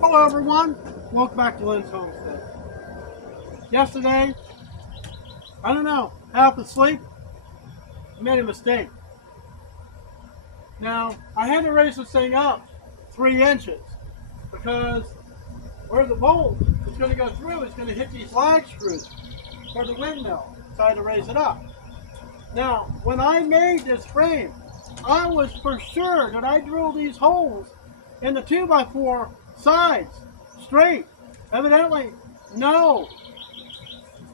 Hello everyone, welcome back to Lynn's Homestead. Yesterday, I don't know, half asleep, I made a mistake. Now, I had to raise this thing up 3 inches because where the bolt is going to go through, it's going to hit these lag screws for the windmill, so I had to raise it up. Now, when I made this frame, I was for sure that I drilled these holes in the 2x4 sides straight. Evidently, no.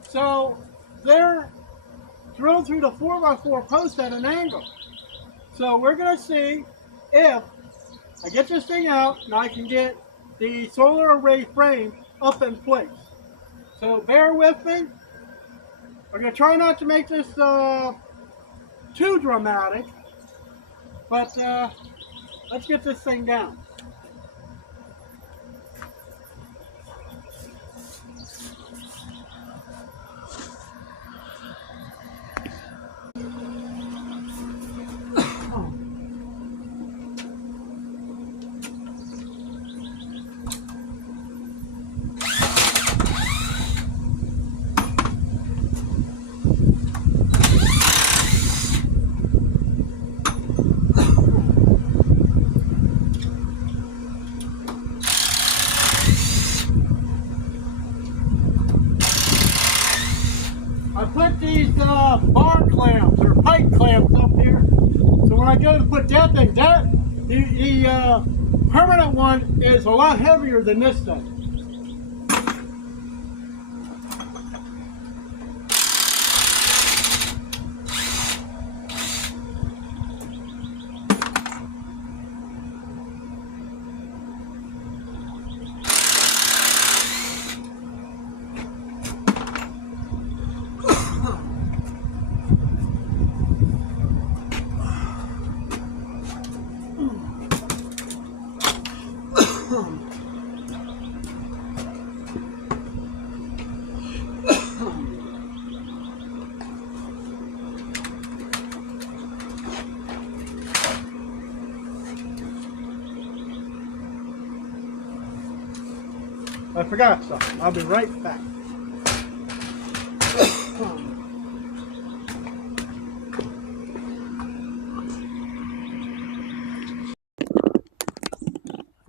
So they're drilled through the 4x4 post at an angle. So we're going to see if I get this thing out and I can get the solar array frame up in place. So bear with me. We're going to try not to make this too dramatic, but let's get this thing down. I put these bar clamps or pipe clamps up here, so when I go to put that thing, the permanent one is a lot heavier than this thing. I forgot something. I'll be right back.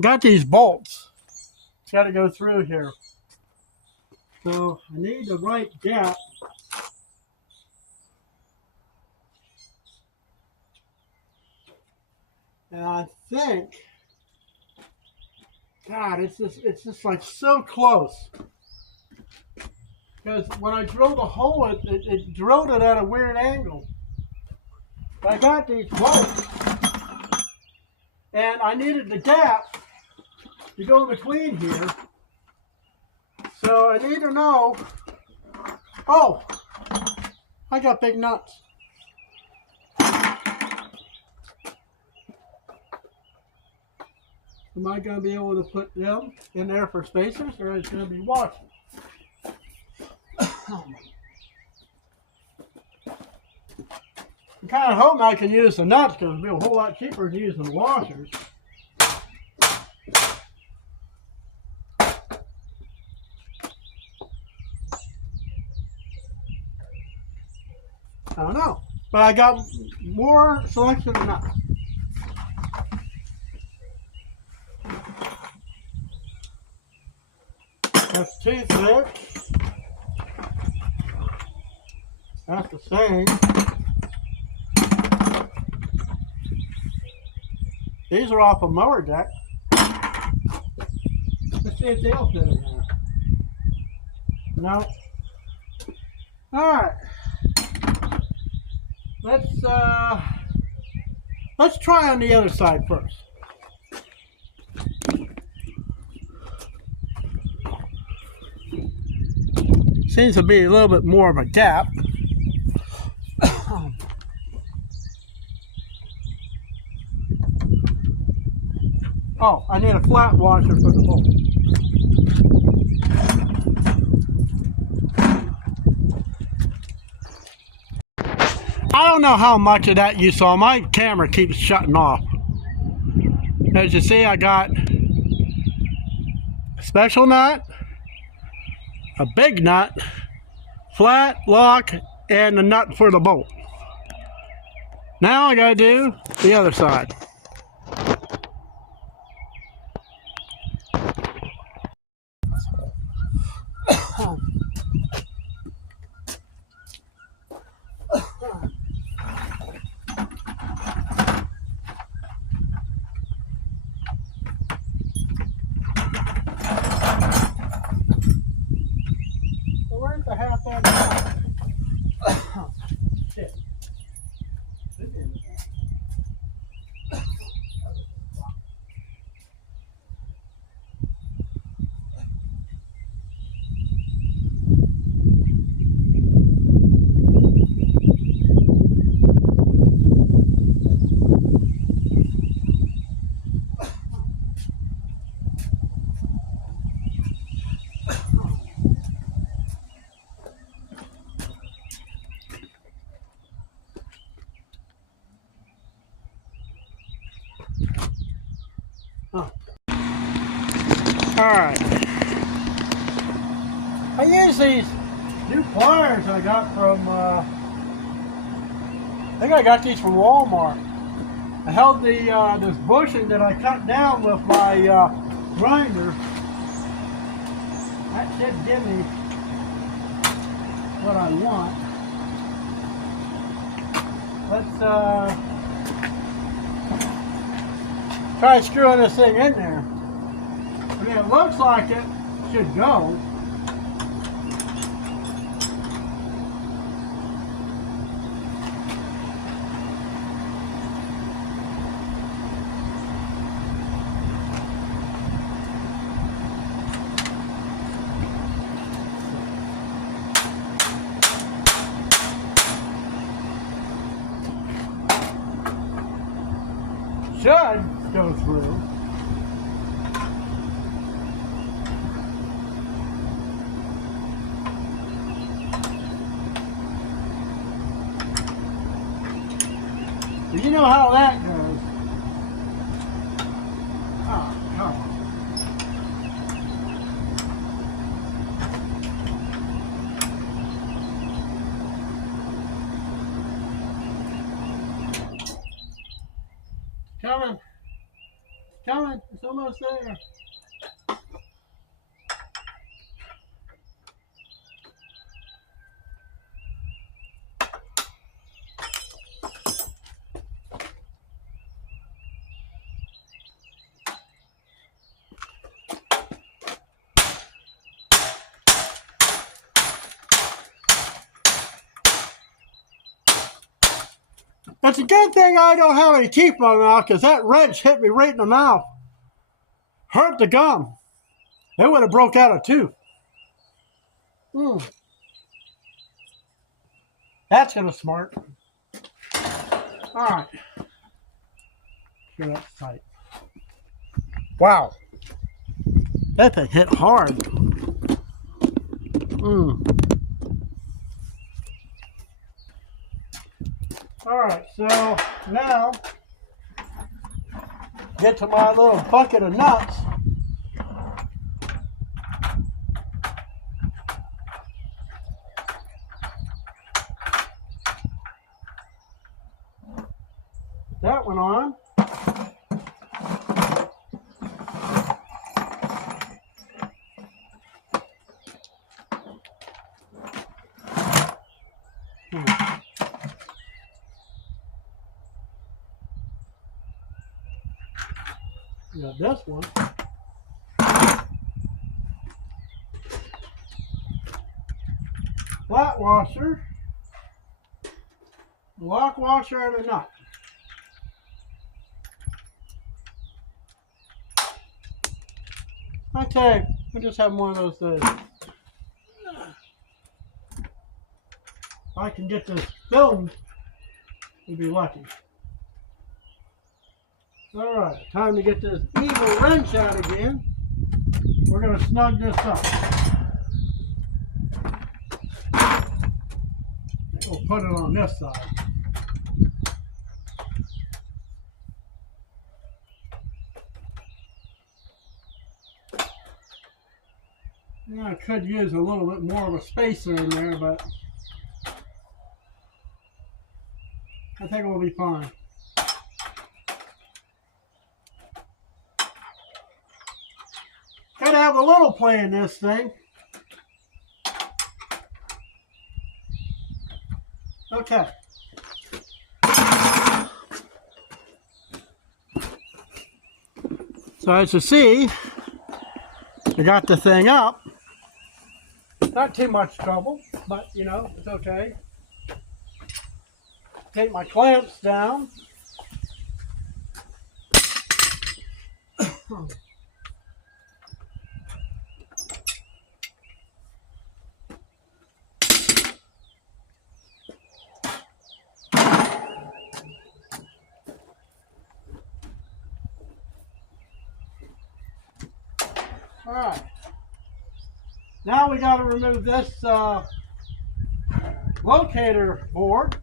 Got these bolts. It's got to go through here. So I need the right gap. And I think, God, it's just like so close. Because when I drilled a hole, it drilled it at a weird angle. But I got these bolts, and I needed the gap to go between here. So I need to know, oh, I got big nuts. Am I going to be able to put them in there for spacers, or is it going to be washers? I'm kind of hoping I can use the nuts because it'll be a whole lot cheaper than using the washers. I don't know, but I got more selection of nuts. That's too thick. That's the same. These are off a mower deck. Let's see if they'll fit in there. No. Alright. Let's try on the other side first. Seems to be a little bit more of a gap. Oh, I need a flat washer for the bolt. I don't know how much of that you saw. My camera keeps shutting off. As you see, I got a special nut, a big nut, flat, lock, and a nut for the bolt. Now I gotta do the other side. Where's the half end? Shit. Alright. I use these new pliers I got from, I think I got these from Walmart. I held the this bushing that I cut down with my grinder. That should give me what I want. Let's try screwing this thing in there. I mean, it looks like it should go. Should go through. You know how that goes. Oh, come on. Coming. Coming. It's almost there. It's a good thing I don't have any teeth in my mouth, because that wrench hit me right in the mouth. Hurt the gum. It would have broke out a tooth. That's gonna smart. Alright. Sure, that's tight. Wow. That thing hit hard. Alright, so now get to my little bucket of nuts. Put that one on. Got this one. Flat washer, lock washer, and a nut. Okay, we just have one of those days. If I can get this filmed, we'll be lucky. Alright, time to get this evil wrench out again. We're going to snug this up. We'll put it on this side. Yeah, I could use a little bit more of a spacer in there, but I think we'll be fine. Gotta have a little play in this thing. Okay. So as you see, I got the thing up. Not too much trouble, but you know, it's okay. Take my clamps down. All right. Now we got to remove this locator board.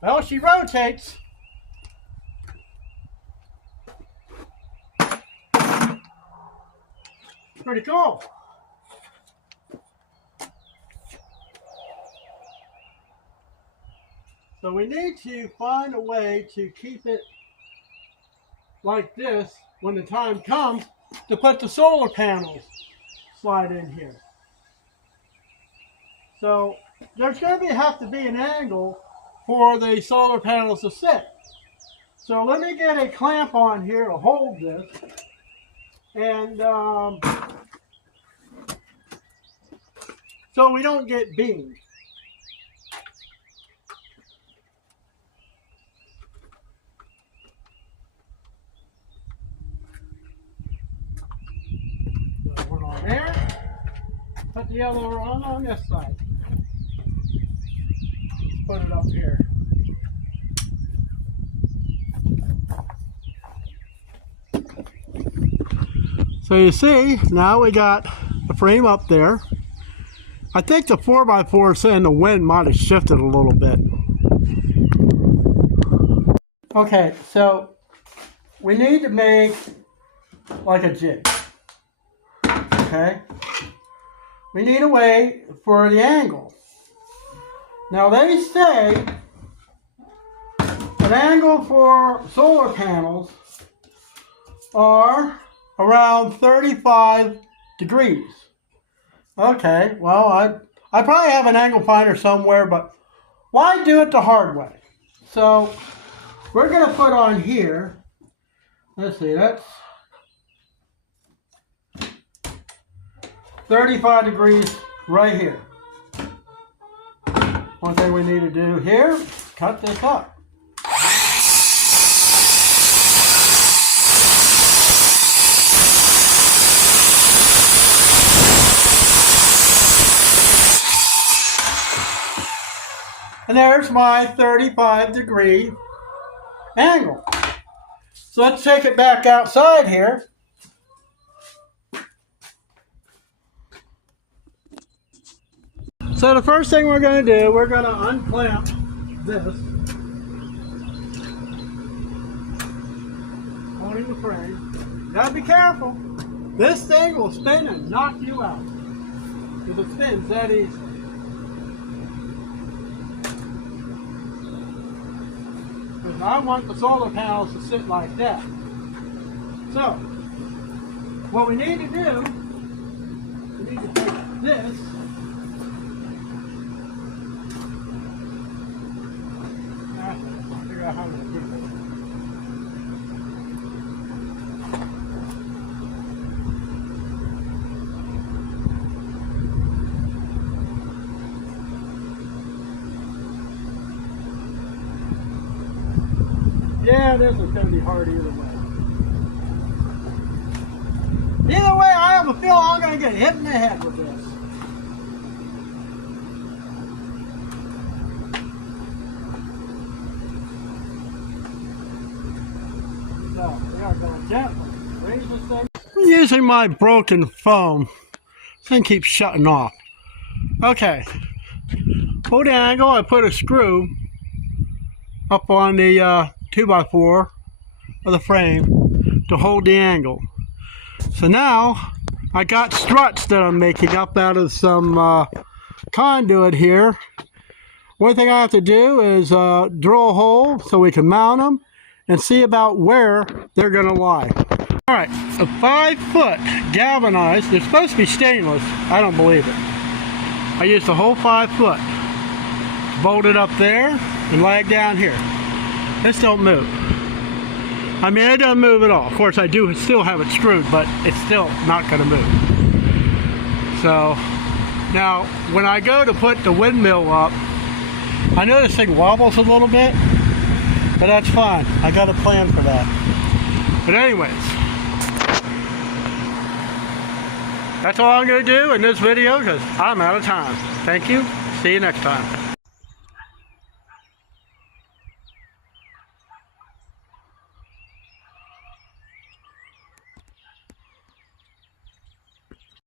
Well, she rotates. Pretty cool. So we need to find a way to keep it like this when the time comes to put the solar panels slide in here. So there's going to have to be an angle for the solar panels to sit. So let me get a clamp on here to hold this, and so we don't get beamed. So one on there, put the other one on this side. Put it up here. So you see, now we got the frame up there. I think the 4x4 saying the wind might have shifted a little bit. Okay, so we need to make like a jig. Okay? We need a way for the angle. Now they say an angle for solar panels are around 35 degrees. Okay, well, I probably have an angle finder somewhere, but why do it the hard way? So we're going to put on here, let's see, that's 35 degrees right here. One thing we need to do here, cut this up. And there's my 35-degree angle. So let's take it back outside here. So the first thing we're going to do, we're going to unclamp this, holding the frame. Gotta be careful. This thing will spin and knock you out if it spins that easy. Because I want the solar panels to sit like that. So, what we need to do, we need to take this. Figure out how to do it. Yeah, this is going to be hard either way. Either way, I have a feeling I'm going to get hit in the head with this. So, we are going gently. Raise this thing. I'm using my broken foam. This thing keeps shutting off. Okay. Hold the angle. I put a screw up on the 2x4 of the frame to hold the angle. So now I got struts that I'm making up out of some conduit here. One thing I have to do is drill a hole so we can mount them and see about where they're going to lie. Alright, a 5-foot galvanized, they're supposed to be stainless, I don't believe it. I used the whole 5 foot, bolted up there and lag down here. This don't move. I mean, it doesn't move at all. Of course, I do still have it screwed, but it's still not going to move. So, now, when I go to put the windmill up, I know this thing wobbles a little bit, but that's fine. I got a plan for that. But anyways, that's all I'm going to do in this video because I'm out of time. Thank you. See you next time.